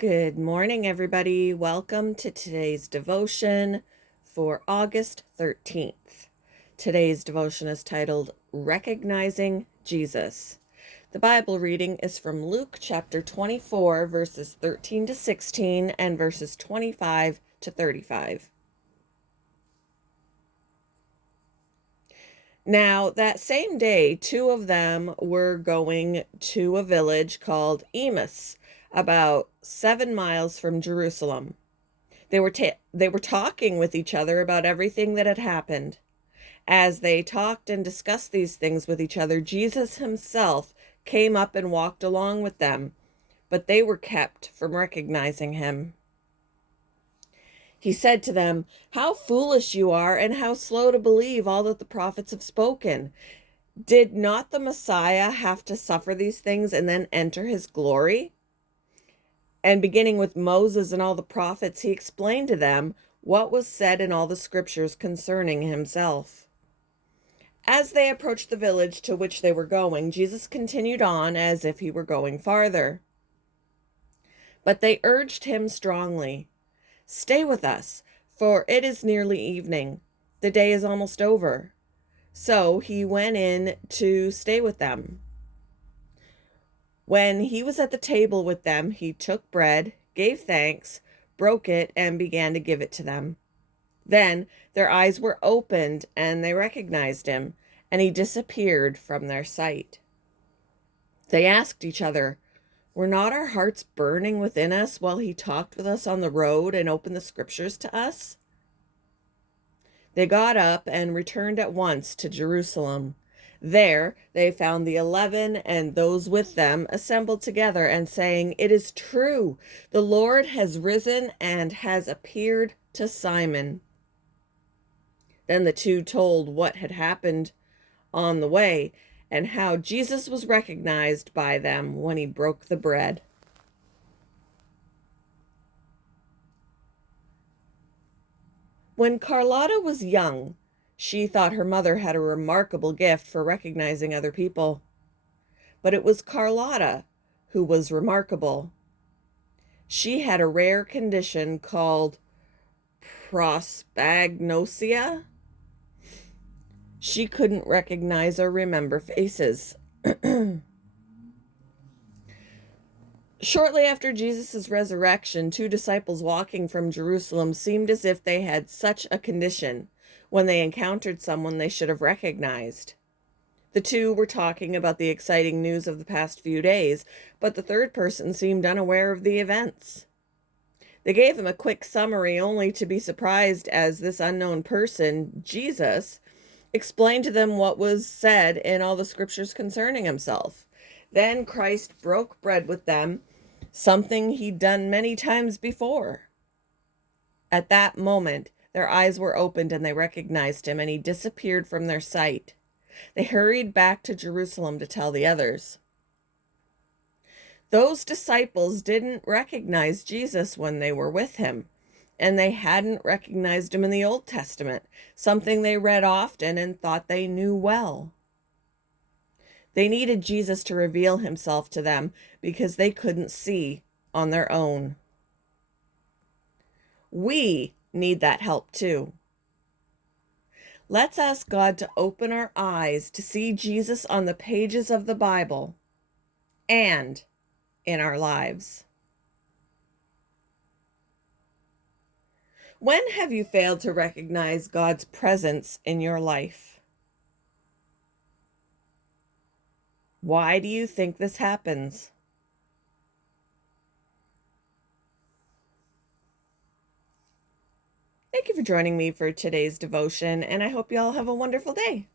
Good morning, everybody. Welcome to today's devotion for August 13th. Today's devotion is titled Recognizing Jesus. The Bible reading is from Luke chapter 24, verses 13 to 16 and verses 25 to 35. Now, that same day, two of them were going to a village called Emmaus, about 7 miles from Jerusalem. They were talking with each other about everything that had happened. As they talked and discussed these things with each other, Jesus himself came up and walked along with them, but they were kept from recognizing him. He said to them, "How foolish you are, and how slow to believe all that the prophets have spoken. Did not the Messiah have to suffer these things and then enter his glory?" And beginning with Moses and all the prophets, he explained to them what was said in all the scriptures concerning himself. As they approached the village to which they were going, Jesus continued on as if he were going farther. But they urged him strongly, "Stay with us, for it is nearly evening. The day is almost over." So he went in to stay with them. When he was at the table with them, he took bread, gave thanks, broke it, and began to give it to them. Then their eyes were opened, and they recognized him, and he disappeared from their sight. They asked each other, "Were not our hearts burning within us while he talked with us on the road and opened the scriptures to us?" They got up and returned at once to Jerusalem. There they found the 11 and those with them assembled together and saying, "It is true, the Lord has risen and has appeared to Simon." Then the two told what had happened on the way and how Jesus was recognized by them when he broke the bread. When Carlotta was young, she thought her mother had a remarkable gift for recognizing other people. But it was Carlotta who was remarkable. She had a rare condition called prosopagnosia. She couldn't recognize or remember faces. Shortly after Jesus' resurrection, two disciples walking from Jerusalem seemed as if they had such a condition when they encountered someone they should have recognized. The two were talking about the exciting news of the past few days, but the third person seemed unaware of the events. They gave him a quick summary, only to be surprised as this unknown person, Jesus, explained to them what was said in all the scriptures concerning himself. Then Christ broke bread with them, something he'd done many times before. At that moment, their eyes were opened and they recognized him, and he disappeared from their sight. They hurried back to Jerusalem to tell the others. Those disciples didn't recognize Jesus when they were with him, and they hadn't recognized him in the Old Testament, something they read often and thought they knew well. They needed Jesus to reveal himself to them because they couldn't see on their own. We need that help too. Let's ask God to open our eyes to see Jesus on the pages of the Bible and in our lives. When have you failed to recognize God's presence in your life? Why do you think this happens? Thank you for joining me for today's devotion, and I hope you all have a wonderful day.